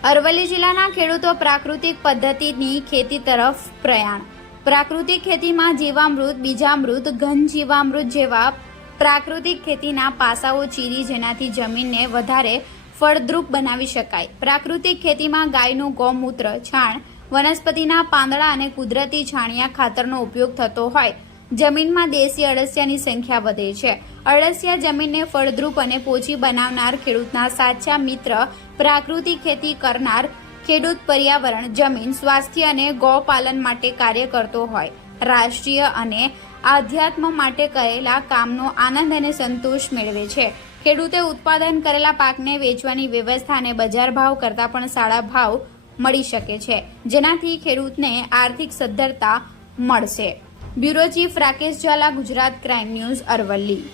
અરવલ્લી જિલ્લાના ખેડૂતો પ્રાકૃતિક પદ્ધતિની ખેતી તરફ પ્રયાણ। પ્રાકૃતિક ખેતીમાં જીવામૃત, બીજામૃત, ઘન જીવામૃત જેવા પ્રાકૃતિક ખેતીના પાસાઓ ચીરી જેનાથી જમીનને વધારે ફળદ્રુપ બનાવી શકાય। પ્રાકૃતિક ખેતીમાં ગાયનું ગૌમૂત્ર, છાણ, વનસ્પતિના પાંદડા અને કુદરતી છાણિયા ખાતરનો ઉપયોગ થતો હોય જમીનમાં દેશી અળસિયાની સંખ્યા વધે છે। અળસિયા જમીનને ફળદ્રુપ અને પોચી બનાવનાર ખેડૂતના સાચા મિત્ર। પ્રાકૃતિક ખેતી કરનાર ખેડૂત પર્યાવરણ, જમીન, સ્વાસ્થ્ય અને ગૌપાલન માટે કાર્ય કરતો હોય રાષ્ટ્રીય અને આધ્યાત્મ માટે કરેલા કામનો આનંદ અને સંતોષ મેળવે છે। ખેડૂતે ઉત્પાદન કરેલા પાકને વેચવાની વ્યવસ્થા અને બજાર ભાવ કરતાં પણ સારા ભાવ મળી શકે છે, જેનાથી ખેડૂતને આર્થિક સદ્ધરતા મળશે। Bureau chief Rakesh Jhala, Gujarat crime news, Aravalli.